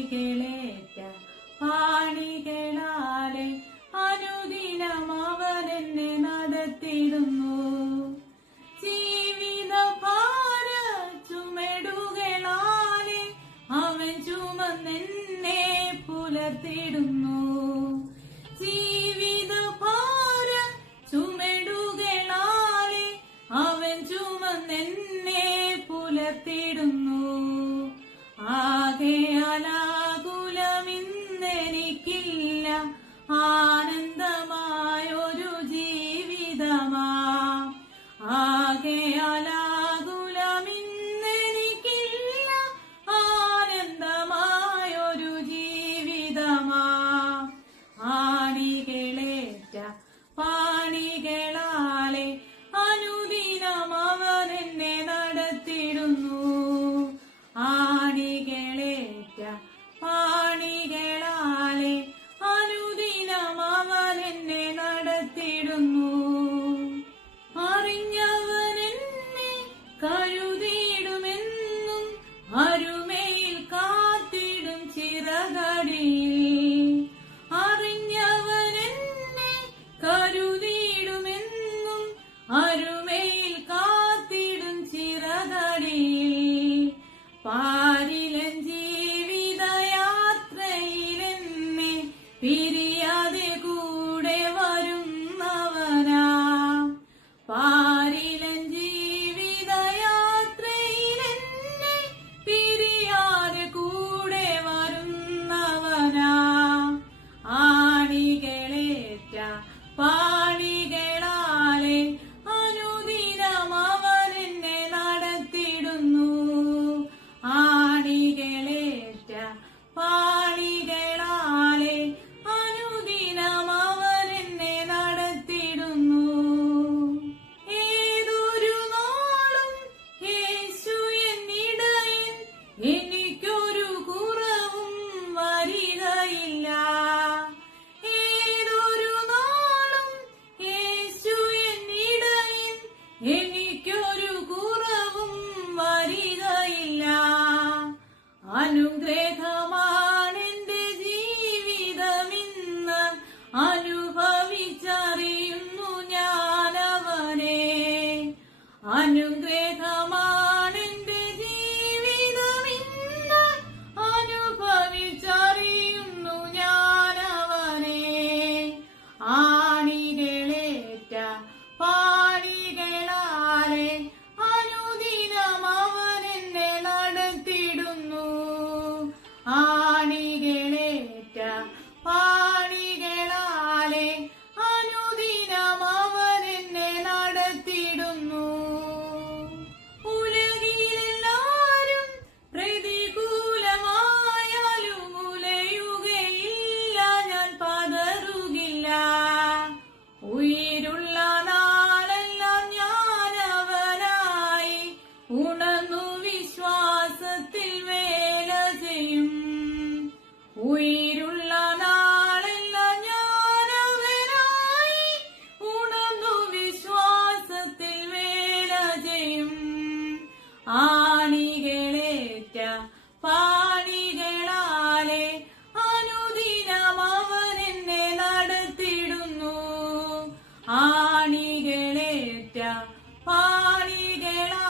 പണികളേറ്റ പാണികളാലെ അനുദിനം അവരെന്നെ നടത്തിയിരുന്നു. ജീവിത ഭാര ചുമടുകളാലെ അവൻ ചുമന്നെന്നെ പുലർത്തിടുന്നു. ജീവിത ഭാര ചുമടുകളാലെ അവൻ ചുമന്നെന്നെ പുലർത്തിടുന്നു. Money. Hari नमः പാണികളാലെ അനുദിനം അവൻ എന്നെ നടത്തിടുന്നു. ആണികളേറ്റ പാണികളാ